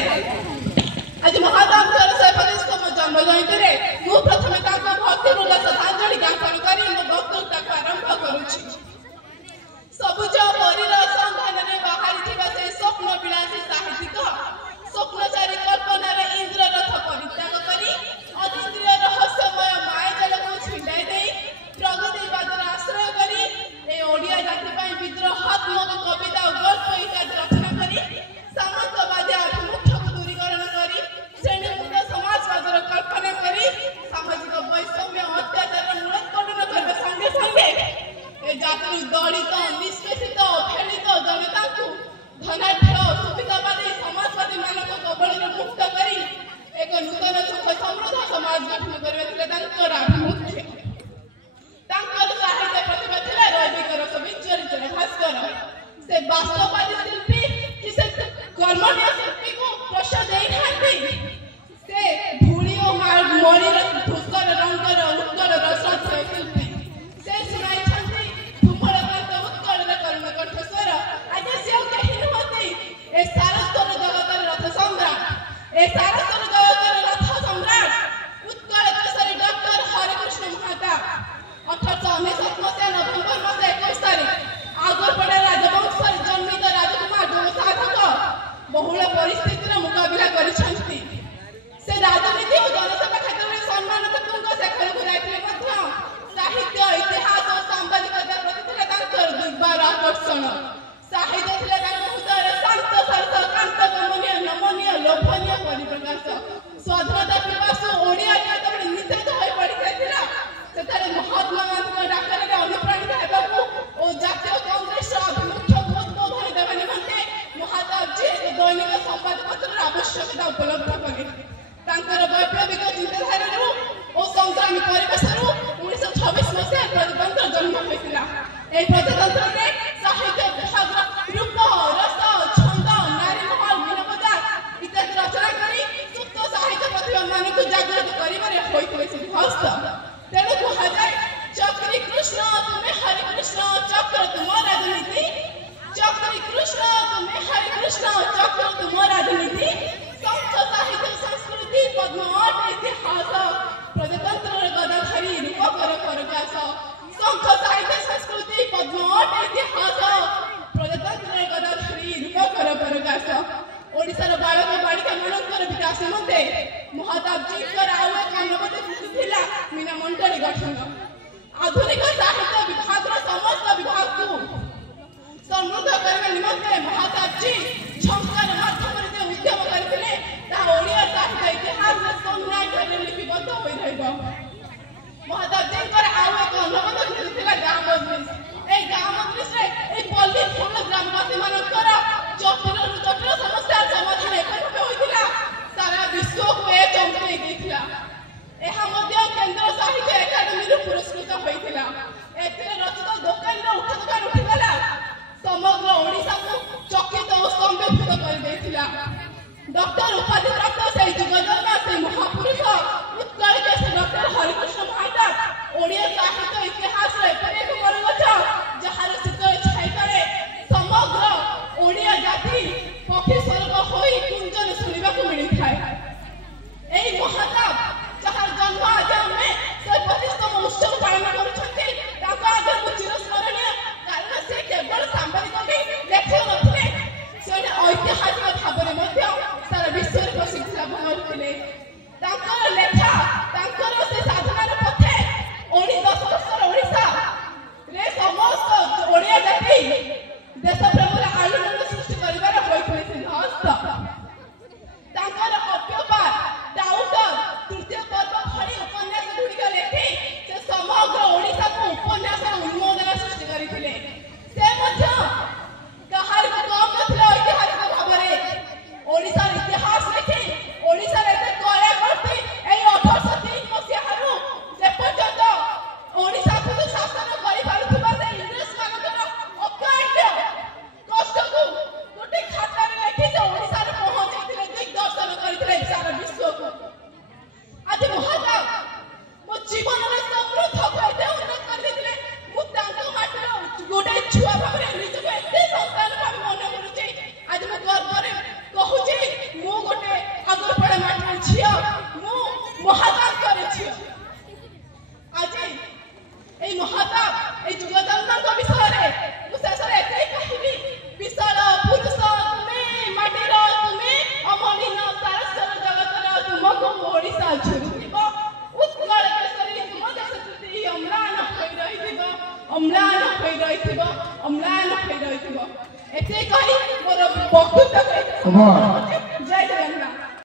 आज महादांतर से परिश्रम जन्म जयंती मु प्रथमे भक्तिपूर्ण श्रद्धांजलि ज्ञापन कर वक्तृता आरंभ करुछि। सबुज परीर सन्धान में बाहरी से स्वप्न विलासी साहित्यिक स्वप्नचारी कल्पनार इंद्ररथ परित्याग करी अतीन्द्रिय रहस्यमय मायाजाल को छिंडाई दे प्रगतिवादर आश्रय करी ए ओडिया जाति ପାଇଁ विद्रोहात्मक कविता और गल्प इत्यादि रचना करी सामंतवादी आभिमुख्य को दूरीकरण करी श्रेणीमुक्त समाजवादर कल्पना करी सामाजिक वैषम्य अत्याचार मूलोत्पाटन करने संगे संगे ए जाति दलित निष्पेषित अवहेलित जनता को धनाढ्य सुविधावादी समाजवादी मानक कबल मुक्त करी एक नूतन सुख समृद्ध समाज गठन करबे आभिमुख्य। साहित्य प्रतिभा थिला रविक रस विचरित भास्कर से वास्तववादी शिल्पी कि से कर्मण्य शिल्पी को प्रश्न दे खाती से धूली और मणिर धूसर रंगर उत्कल रस शिल्पी से सुनाई छंती धूमरकांत उत्कल करुण कंठस्वर आज से कहीं होती ए सारस्वर जगतर रथ सम्राट ए सारस्वर जगतर रथ सम्राट उत्कल केसरी डॉक्टर हरिकृष्ण महाताब 1869 मसीहा नवेम्बर मास 21 तारीख आगरपड़ा राजवंश जन्मित राजकुमार जो साधक बहुल परिस्थितिर मुकाबिला करिसंती से राजनीति और जनसेवा क्षेत्र में सम्मानित शेखर को जाइथिले साहित्य इतिहास और सांबादिकता प्रति थिले तांकर दुर्बार आकर्षण साहित्य थिले तांकर हृदय शांत सरस कांत गमनीय नमनीय लोभनीय परिप्रकाश स्वाधीनता पिपासु ओडिया जेतबे निषेध होई पड़िथिला सेतारे महात्मा गांधी डाकरे अनुप्राणित हेबाकू और जातीय कांग्रेस अभिमुख्य उद्बोधन देवा निमंते महाताब जी दैनिक संवादपत्र आवश्यकता उपलब्ध कले तांकर वैप्लविक चिंताधारा और संग्रामी परिवेश 1926 मसीहा प्रजातंत्र जन्म होइतिला। ए प्रजातंत्र रे साहित्य विभाग रूप रस छंद नारी महल मीनबजार इत्यादि रचना करी सुप्त साहित्य प्रतिभा मानक जागृत करिबारे होइतिले सिद्धहस्त तेणु कहुए चक्री कृष्ण तुम्हें हरि कृष्ण चक्र तुम राजनीति चक्री कृष्ण तुम्हें हरि कृष्ण चक्र तुम राजनीति संत साहित्य संस्कृति पद्म इतिहास प्रजातंत्र गदाधारी रूपकर परव्यास संत साहित्य संस्कृति पद्म इतिहास प्रजातंत्र गदाधारी रूपकर परव्यास ओडिशार बालक बालिका मानकर विकास निमंते महाताब जी आउ एक अनवद्य कृति थिला मीना मंडली गठन आधुनिक साहित्य विभाग समस्त विभाग को समृद्ध करने निमंते महाताब जी झंकार माध्यम से उद्यम करथिले ता ओडिया साहित्य इतिहास में संग्रह लिपिबद्ध होई रहबो। महाताब जी आउ एक अनवद्य कृति थिला गाम मजलिस ए गाम मजलिस रे ए पल्ली फूल ग्रामवासी मानकर जटिल समस्या समाधान एक होइतिला सारा विश्व को ए चमकै दैथिला एहा मध्य केंद्र साहित्य एकाडेमी रो पुरस्कृत होइतिला एथिरे रचित दुकान रो उठा उठिगला समग्र ओडिसा को चकित और स्तंभित कर दैथिला। डॉक्टर उपाधि प्राप्त से जुगजन्मा से महापुरुष उत्कल केसरी डॉक्टर हरिकृष्ण महाताब ओडिया साहित्य इतिहास रे एक बरगछ जहार शीतल छाई तले समग्र ओडिया जाति पक्षी स्वर्ग होई कुंजन सुनिबा को मिली थाए। एई महाताब जहार जन्म आज में से 25तम उत्सव पालन करुछंती ताका आगे को चिरस्मरणीय कारण से केवल सांबादिक के लेखक नथिले से ऐतिहासिक भाबरे मध्य सारा विश्व रे प्रसिद्ध लाभ करथिले ताकर लेखा ताकर से साधनार पथे 10 वर्षर ओडिसा रे समस्त ओडिया जाति देश प्रेमर आलोड़न सृष्टि करिबार होइथिले सिद्धहस्त ताकर अप्यपार डाउटर तृतीय पर्व भली उपन्यास गुड़िक लेखि से समग्र ओडिसा को उपन्यास उन्मोदन सृष्टि करिथिले से मध्य कहार को कम नथिले ऐतिहासिक भाबरे ओडिसा इतिहास लेखि ओडिसा रे कला करती ए 1803 मसीहा रु से पर्यंत ओडिसा को शासन करि पारुथिबा से इंग्लिश मानकर अकाट्य कष्ट को गोटे खाता रे लेखि से ओडिसा रे पहुंचैथिले दिग्दर्शन करिथिले सारा विश्व को। आज महाताब मो जीवन रे समृद्ध करते उन्नत कर देथिले मु तांको मात्र गोटे छुआ भाबरे निज को एते संतान भाबे मन करूची आज मु गर्व रे कहूची মহাতাপ করেছি আজি এই মহাতাপ এই যুগদন্দଙ୍କ বিষୟରେ ମୁଁ ଶେଷରେ ଏତେ କହିବି ବିଶାଳ ପୁରୁଷ ତୁମେ ମାଟିର ତୁମେ ଅମଳିନ ସାରସ୍ୱର ଜଗତର ତୁମକୁ ଓଡ଼ିଶା ଝୁରୁଥିବ ଉତ୍କଳ କେଶରୀ ତୁମ ଦେଶ ପ୍ରତି ଅମ୍ଳାନ ହୋଇ ରହିଥିବ ଅମ୍ଳାନ ହୋଇ ରହିଥିବ ଅମ୍ଳାନ ହୋଇ ରହିଥିବ ଏତେ କହି ମୋର ବକ୍ତୃତା ଜୟ ଜଗନ୍ନାଥ।